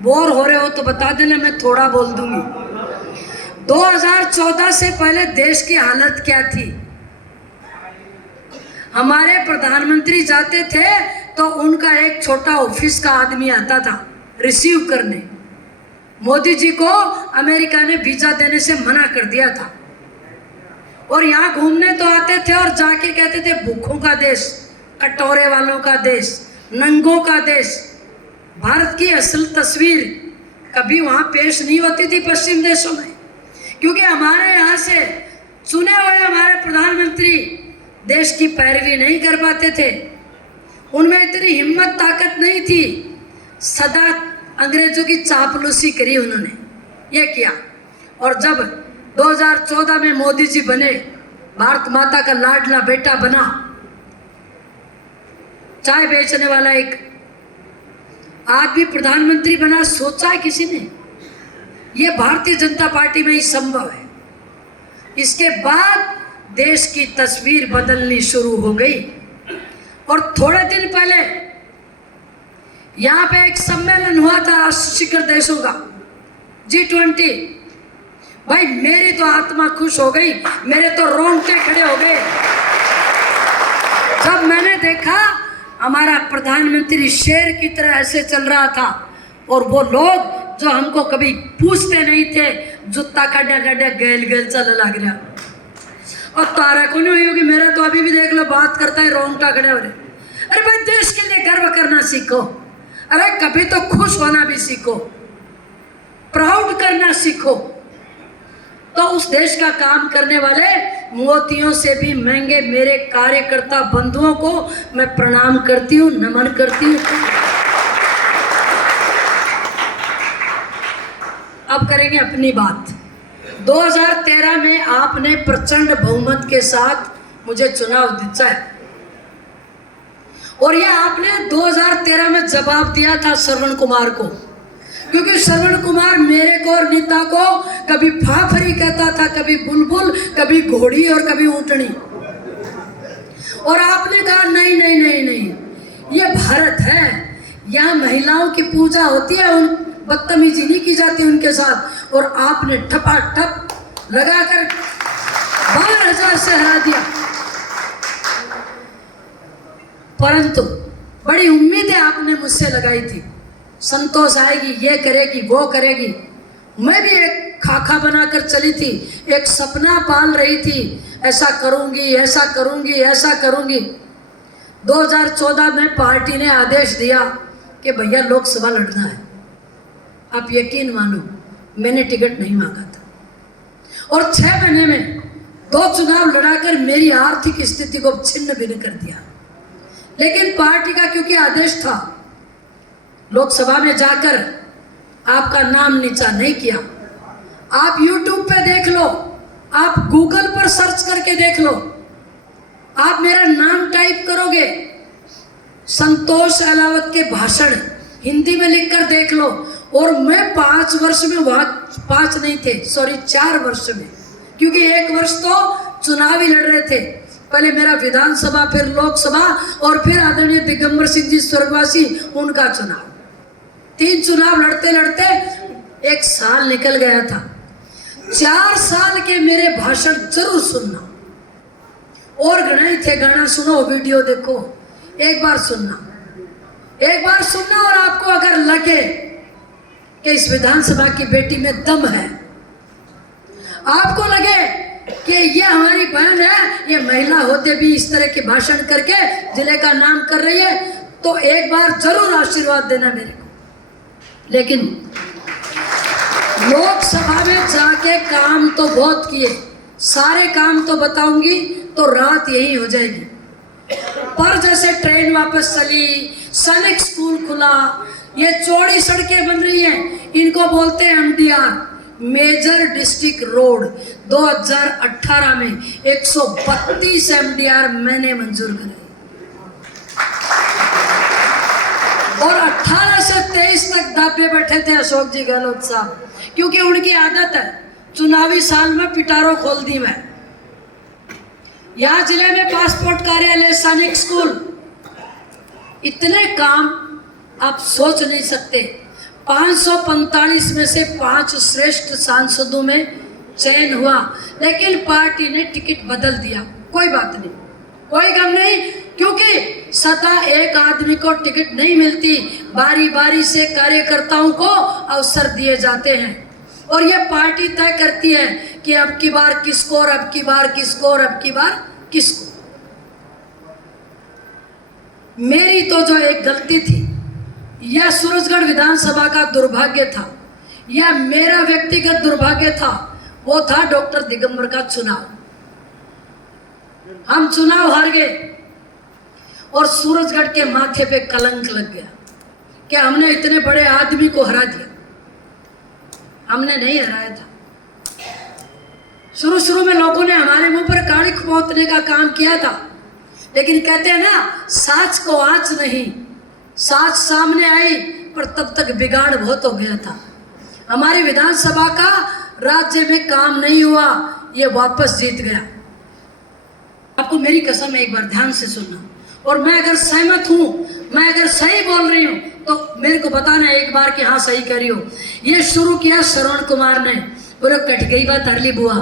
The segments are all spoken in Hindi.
बोर हो रहे हो तो बता देना, मैं थोड़ा बोल दूंगी। 2014 से पहले देश की हालत क्या थी? हमारे प्रधानमंत्री जाते थे तो उनका एक छोटा ऑफिस का आदमी आता था रिसीव करने। मोदी जी को अमेरिका ने वीजा देने से मना कर दिया था, और यहाँ घूमने तो आते थे और जाके कहते थे भूखों का देश, कटोरे वालों का देश, नंगों का देश। भारत की असल तस्वीर कभी वहाँ पेश नहीं होती थी पश्चिम देशों में, क्योंकि हमारे यहाँ से चुने हुए हमारे प्रधानमंत्री देश की पैरवी नहीं कर पाते थे। उनमें इतनी हिम्मत ताकत नहीं थी। सदा अंग्रेजों की चापलूसी करी उन्होंने, ये किया। और जब 2014 में मोदी जी बने, भारत माता का लाडला बेटा बना, चाय बेचने वाला एक आदमी प्रधानमंत्री बना, सोचा है किसी ने? ये भारतीय जनता पार्टी में ही संभव है। इसके बाद देश की तस्वीर बदलनी शुरू हो गई। और थोड़े दिन पहले यहाँ पे एक सम्मेलन हुआ था राष्ट्र शिखर देशों का, G20। भाई मेरी तो आत्मा खुश हो गई, मेरे तो रोंगटे खड़े हो गए जब मैंने देखा हमारा प्रधानमंत्री शेर की तरह ऐसे चल रहा था, और वो लोग जो हमको कभी पूछते नहीं थे, जूता खड्डा खड्डा गैल गैल चल लग रहा। और तारा को नहीं हुई होगी, मेरा तो अभी भी देख लो बात करता है रोंगटा खड़े हो रहे। अरे भाई देश के लिए गर्व करना सीखो, अरे कभी तो खुश होना भी सीखो, प्राउड करना सीखो। तो उस देश का काम करने वाले मोतियों से भी महंगे मेरे कार्यकर्ता बंधुओं को मैं प्रणाम करती हूँ, नमन करती हूँ। अब करेंगे अपनी बात। 2013 में आपने प्रचंड बहुमत के साथ मुझे चुनाव दिया है, और यह आपने 2013 में जवाब दिया था श्रवण कुमार को, क्योंकि श्रवण कुमार मेरे को और नीता को कभी फाफरी कहता था, कभी बुलबुल, कभी घोड़ी और कभी ऊँटनी। और आपने कहा नहीं नहीं नहीं नहीं, ये भारत है, यहाँ महिलाओं की पूजा होती है, उन बदतमीजी नहीं की जाती उनके साथ। और आपने ठपाठप लगाकर 12,000 से हरा दिया। परंतु बड़ी उम्मीदें आपने मुझसे लगाई थी, संतोष आएगी, ये करेगी, वो करेगी। मैं भी एक खाका बनाकर चली थी, एक सपना पाल रही थी, ऐसा करूंगी, ऐसा करूंगी, ऐसा करूंगी। 2014 में पार्टी ने आदेश दिया कि भैया लोकसभा लड़ना है। आप यकीन मानो मैंने टिकट नहीं मांगा था, और 6 महीने में 2 चुनाव लड़ाकर मेरी आर्थिक स्थिति को छिन्न भिन्न कर दिया। लेकिन पार्टी का क्योंकि आदेश था, लोकसभा में जाकर आपका नाम नीचा नहीं किया। आप YouTube पे देख लो, आप गूगल पर सर्च करके देख लो, आप मेरा नाम टाइप करोगे, संतोष अहलावत के भाषण हिंदी में लिखकर देख लो। और मैं 5 वर्ष में, वहाँ 5 नहीं थे, सॉरी 4 वर्ष में, क्योंकि 1 वर्ष तो चुनाव ही लड़ रहे थे, पहले मेरा विधानसभा, फिर लोकसभा, और फिर आदरणीय दिगंबर सिंह जी स्वर्गवासी उनका चुनाव। 3 चुनाव लड़ते लड़ते 1 साल निकल गया था। 4 साल के मेरे भाषण जरूर सुनना, और गणाई थे, गाना सुनो, वीडियो देखो, एक बार सुनना, एक बार सुनना। और आपको अगर लगे कि इस विधानसभा की बेटी में दम है, आपको लगे कि ये हमारी बहन है, ये महिला होते भी इस तरह के भाषण करके जिले का नाम कर रही है, तो एक बार जरूर आशीर्वाद देना मेरे को। लेकिन लोकसभा में जाके काम तो बहुत किए, सारे काम तो बताऊंगी तो रात यही हो जाएगी। पर जैसे ट्रेन वापस चली, सैनिक स्कूल खुला, ये चौड़ी सड़कें बन रही हैं, इनको बोलते हैं MDR, मेजर डिस्ट्रिक्ट रोड। 2018 में 132 MDR मैंने मंजूर करे, और 18 से 23 तक दाबे बैठे थे अशोक जी गहलोत साहब, क्योंकि उनकी आदत है चुनावी साल में पिटारो खोल दी। मैं यहाँ जिले में पासपोर्ट कार्यालय, सैनिक स्कूल, इतने काम आप सोच नहीं सकते। 545 में से 5 श्रेष्ठ सांसदों में चयन हुआ, लेकिन पार्टी ने टिकट बदल दिया। कोई बात नहीं, कोई गम नहीं, क्योंकि सदा एक आदमी को टिकट नहीं मिलती, बारी बारी से कार्यकर्ताओं को अवसर दिए जाते हैं और ये पार्टी तय करती है कि अब की बार किसको और अब की बार किसको और अब की बार किसको। मेरी तो जो एक गलती थी, यह सूरजगढ़ विधानसभा का दुर्भाग्य था, यह मेरा व्यक्तिगत दुर्भाग्य था, वो था डॉक्टर दिगंबर का चुनाव। हम चुनाव हार गए और सूरजगढ़ के माथे पे कलंक लग गया कि हमने इतने बड़े आदमी को हरा दिया। हमने नहीं हराया था। शुरू में लोगों ने हमारे मुंह पर काड़ी पोतने का काम किया था, लेकिन कहते हैं ना, साच को आंच नहीं, साच सामने आई पर तब तक बिगाड़ बहुत हो गया था। हमारी विधानसभा का राज्य में काम नहीं हुआ, ये वापस जीत गया। आपको मेरी कसम है, एक बार ध्यान से सुनना, और मैं अगर सहमत हूं, मैं अगर सही बोल रही हूं तो मेरे को बताना एक बार कि हाँ सही कह रही हो। ये शुरू किया श्रवण कुमार ने, बोले कट गई बात हरली बुआ,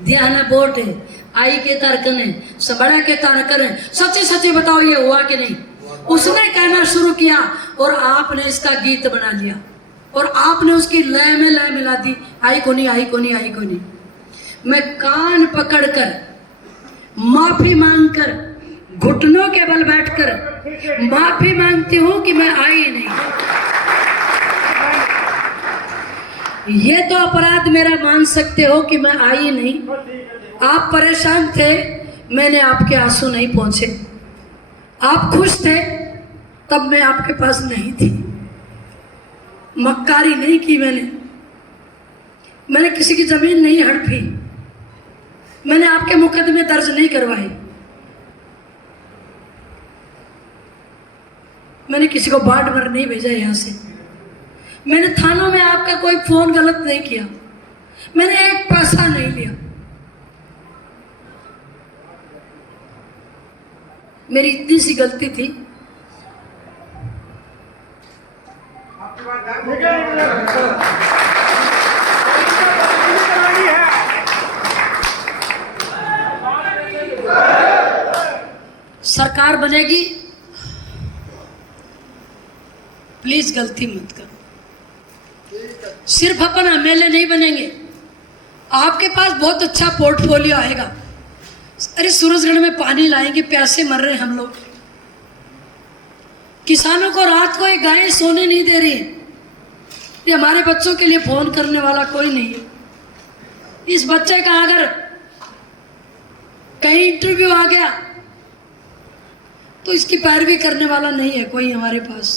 दिया ना वोट है, आई के तारकन है, सबड़ा के तारकन है, सच्ची सच्ची बताओ ये हुआ कि नहीं। उसने कहना शुरू किया और आपने इसका गीत बना लिया और आपने उसकी लय में लय मिला दी, आई को नहीं, आई को नहीं, आई को नहीं। मैं कान पकड़कर माफी मांगकर घुटनों के बल बैठकर माफी मांगती हूं कि मैं आई नहीं। ये तो अपराध मेरा मान सकते हो कि मैं आई नहीं। आप परेशान थे, मैंने आपके आंसू नहीं पहुंचे। आप खुश थे, तब मैं आपके पास नहीं थी। मक्कारी नहीं की मैंने किसी की जमीन नहीं हड़पी, मैंने आपके मुकदमे दर्ज नहीं करवाए, मैंने किसी को बाढ़ भर नहीं भेजा यहां से, मैंने थानों में आपका कोई फोन गलत नहीं किया, मैंने एक पैसा नहीं लिया। मेरी इतनी सी गलती थी। सरकार बनेगी, प्लीज गलती मत करो। सिर्फ अपन एमएलए नहीं बनेंगे, आपके पास बहुत अच्छा पोर्टफोलियो आएगा। अरे सूरजगढ़ में पानी लाएंगे, प्यासे मर रहे हम लोग। किसानों को रात को एक गाय सोने नहीं दे रही, ये हमारे बच्चों के लिए फोन करने वाला कोई नहीं है। इस बच्चे का अगर कहीं इंटरव्यू आ गया तो इसकी पैरवी करने वाला नहीं है कोई हमारे पास।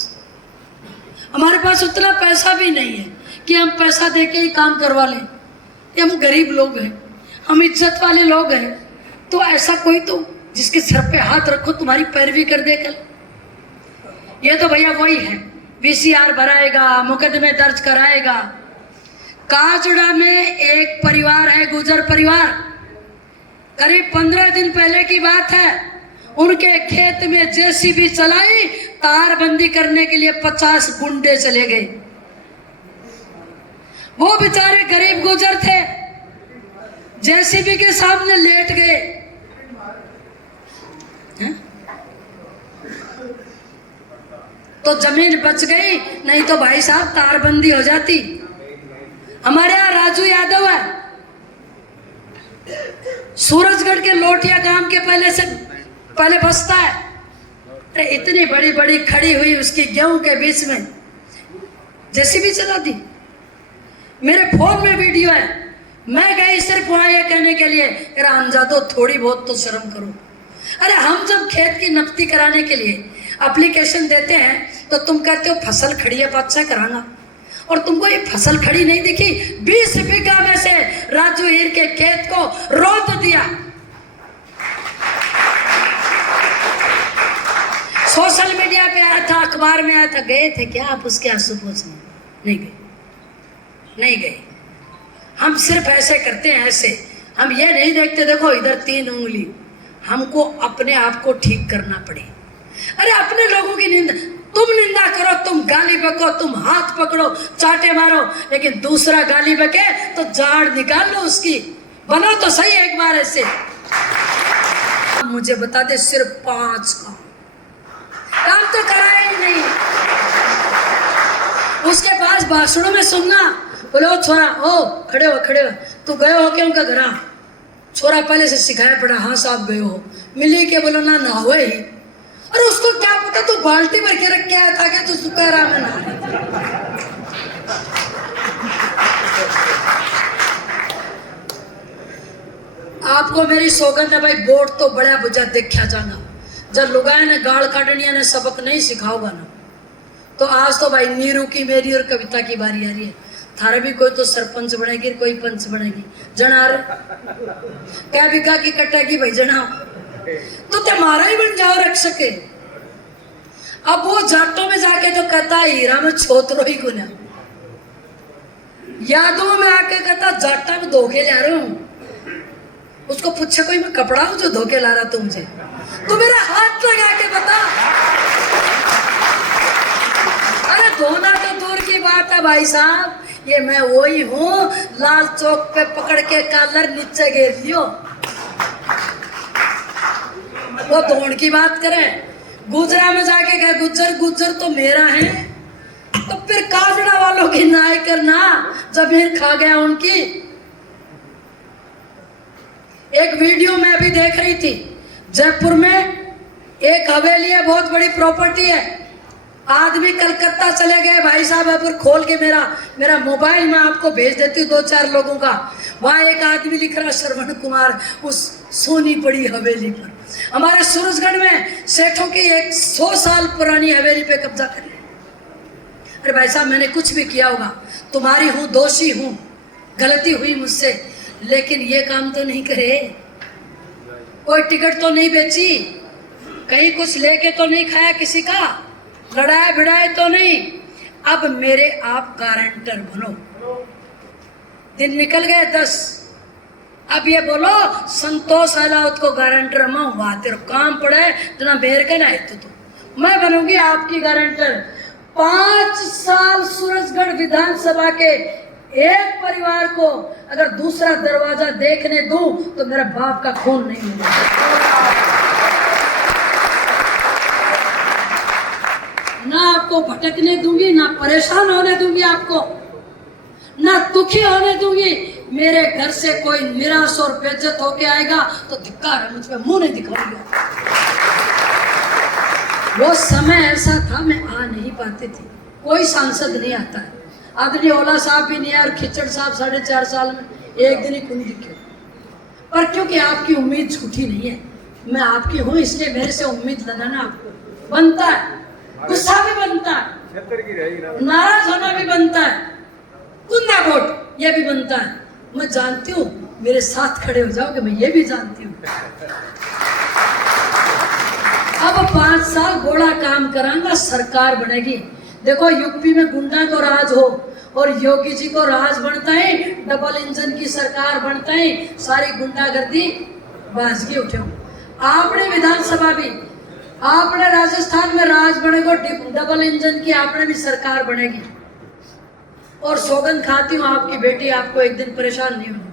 हमारे पास उतना पैसा भी नहीं है कि हम पैसा देके ही काम करवा लें। ये हम गरीब लोग हैं, हम इज्जत वाले लोग हैं, तो ऐसा कोई तो जिसके सर पे हाथ रखो तुम्हारी पैरवी कर दे कल। ये तो भैया वही है, वीसीआर भराएगा, मुकदमे दर्ज कराएगा। काजड़ा में एक परिवार है, गुजर परिवार, करीब 15 दिन पहले की बात है, उनके खेत में जेसीबी चलाई, तारबंदी करने के लिए 50 गुंडे चले गए। वो बेचारे गरीब गुजर थे, जेसीबी के सामने लेट गए। तो जमीन बच गई, नहीं तो भाई साहब तारबंदी हो जाती। हमारे यहाँ राजू यादव है, सूरजगढ़ के लोटिया गांव के पहले बसता है। अरे इतनी बड़ी बड़ी खड़ी हुई उसकी गेहूं के बीच में जेसीबी चला दी। मेरे फोन में वीडियो है, मैं गई सिर्फ वहां ये कहने के लिए, रामजादो थोड़ी बहुत तो शर्म करो। अरे हम जब खेत की नकदी कराने के लिए एप्लीकेशन देते हैं तो तुम कहते हो फसल खड़ी है बादशाह कराना, और तुमको ये फसल खड़ी नहीं दिखी। 20 बीघा में से राजू हीर के खेत को रोक दिया। सोशल मीडिया पे आया था, अखबार में आया था। गए थे क्या आप उसके आंसू पोंछने? नहीं गए, नहीं गए। हम सिर्फ ऐसे करते हैं, ऐसे हम ये नहीं देखते देखो इधर 3 उंगली। हमको अपने आप को ठीक करना पड़े। अरे अपने लोगों की निंदा, तुम निंदा करो, तुम गाली बको, तुम हाथ पकड़ो, चाटे मारो, लेकिन दूसरा गाली बके तो जाड़ निकाल लो उसकी। बनो तो सही एक बार ऐसे। मुझे बता दे सिर्फ 5 काम तो कराया ही नहीं। उसके पास भाषणों में सुनना, बोले ओ छोरा, ओ खड़े हो, तू गए हो क्या उनका घर? छोरा पहले से सिखाया पड़ा, हाँ साहब गए हो। मिली के बोलो ना हुए ही। अरे उसको क्या पता तू बाल्टी भर के रख के आया था क्या? तू सुखारा में नहा। आपको मेरी सौगंध है भाई, बोर्ड तो बड़ा बुझा देखा जाना। जब लुगाया ने गाल काटनिया ने सबक नहीं सिखाओगा ना, तो आज तो भाई नीरू की, मेरी और कविता की बारी आ रही है। थारे भी कोई तो सरपंच बनेगी, कोई पंच बनेगी। जनार क्या बिका की कटेगी भाई जना, तो तुम्हारा ही बन जाओ रख सके। अब वो जाटों में जाके तो कहता हीरा में छोतरो ही गुना, यादों में आके कहता जाटा में धोखे ला रहा हूं। उसको पूछे कोई मैं कपड़ा हूं जो धोखे ला रहा तुमसे? तो मेरा हाथ लगा के बता। अरे धोना तो दूर की बात है भाई साहब, ये मैं वही हूँ लाल चौक पे पकड़ के कॉलर नीचे गिर लियो। वो धोन की बात करें, गुजरा में जाके कहे गुज्जर तो मेरा है, तो फिर काफिला वालों की नाई करना, जमीन खा गया उनकी। एक वीडियो में अभी देख रही थी, जयपुर में एक हवेली है, बहुत बड़ी प्रॉपर्टी है। आदमी कलकत्ता चले गए भाई साहब, अब खोल के मेरा मोबाइल में आपको भेज देती हूँ 2-4 लोगों का। वहाँ एक आदमी लिख रहा श्रवण कुमार उस सोनी पड़ी हवेली पर। हमारे सूरजगढ़ में सेठों की 100 साल पुरानी हवेली पे कब्जा कर लिया। अरे भाई साहब मैंने कुछ भी किया होगा, तुम्हारी हूँ, दोषी हूँ, गलती हुई मुझसे, लेकिन ये काम तो नहीं करे। कोई टिकट तो नहीं बेची, कहीं कुछ लेके तो नहीं खाया किसी का, लड़ाए भिड़ाए तो नहीं। अब मेरे आप गारंटर बनो। दिन निकल गए 10, अब ये बोलो संतोष अहलावत को गारंटर मैं हुआ, तेरे काम पड़े जना बेर के ना तो मैं बनूंगी आपकी गारंटर। 5 साल सूरजगढ़ विधानसभा के एक परिवार को अगर दूसरा दरवाजा देखने दूं तो मेरा बाप का खून नहीं होगा। ना आपको भटकने दूंगी, ना परेशान होने दूंगी आपको, ना दुखी होने दूंगी। मेरे घर से कोई निराश और बेइज्जत होके आएगा तो धिक्कार है, मुझ पे मुंह नहीं दिखाऊंगा। वो समय ऐसा था मैं आ नहीं पाती थी, कोई सांसद नहीं आता है। आदरणीय ओला साहब भी नहीं है और खिचड़ साहब 4.5 साल में एक दिन ही खून दिखे। पर क्योंकि आपकी उम्मीद झूठी नहीं है, मैं आपकी हूं, इसलिए मेरे से उम्मीद लगाना आपको बनता है। गुस्सा भी बनता है, नाराज होना भी बनता है, कुंदा वोट ये भी बनता है। मैं जानती हूँ मेरे साथ खड़े हो जाओगे, मैं ये भी जानती हूँ। अब 5 साल बड़ा काम करांगा, सरकार बनेगी। देखो यूपी में गुंडा को राज हो और योगी जी को राज बनता है, डबल इंजन की सरकार बनता है, सारी गुंडागर्दी बाजगी उठे। आपने विधानसभा भी, आपने राजस्थान में राज बनेगा, डबल इंजन की आपने भी सरकार बनेगी। और सौगंध खाती हूँ आपकी बेटी आपको एक दिन परेशान नहीं होगी।